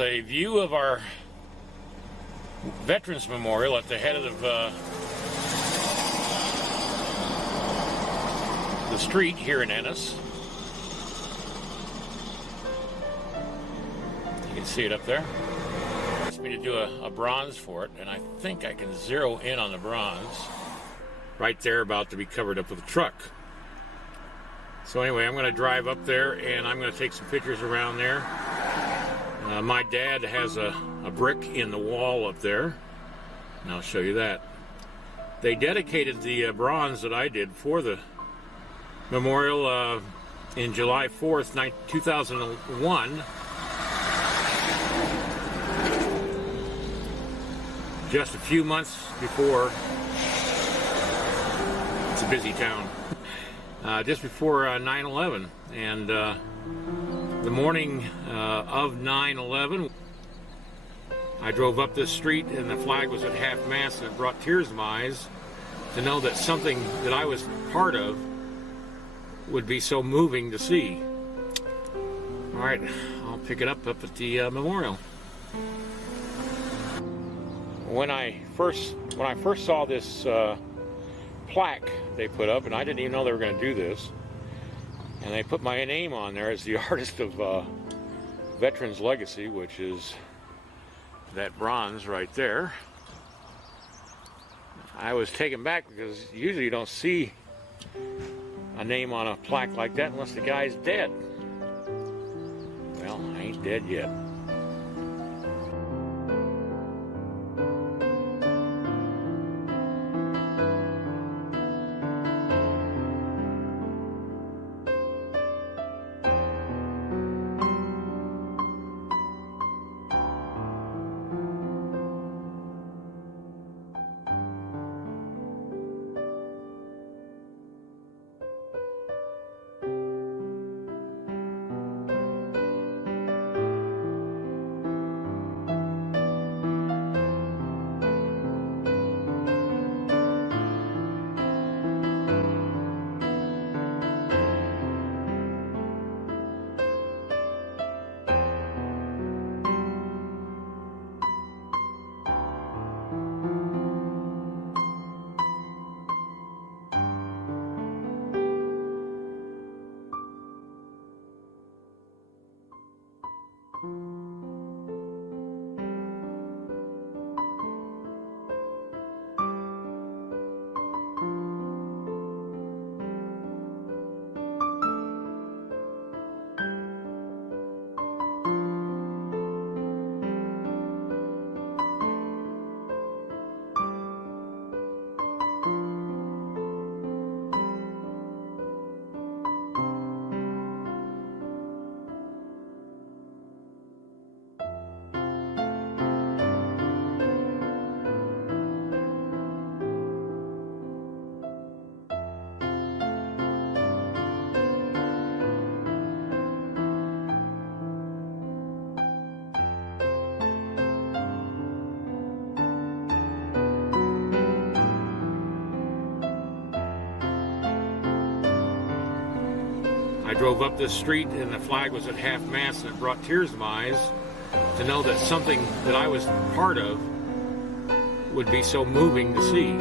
A view of our Veterans Memorial at the head of the street here in Ennis. You can see it up there. Asked me to do a bronze for it, and I think I can zero in on the bronze right there, about to be covered up with a truck. So anyway, I'm going to drive up there and I'm going to take some pictures around there. My dad has a brick in the wall up there, and I'll show you that. They dedicated the bronze that I did for the memorial in July 4th, 2001. Just a few months before, it's a busy town, just before 9/11, and the morning of 9/11, I drove up this street and the flag was at half-mast, and it brought tears to my eyes to know that something that I was part of would be so moving to see. All right, I'll pick it up at the memorial. When I first saw this plaque they put up, and I didn't even know they were going to do this, and they put my name on there as the artist of Veterans Legacy, which is that bronze right there, I was taken back, because usually you don't see a name on a plaque like that unless the guy's dead. Well, I ain't dead yet. I drove up this street and the flag was at half-mast, and it brought tears to my eyes to know that something that I was part of would be so moving to see.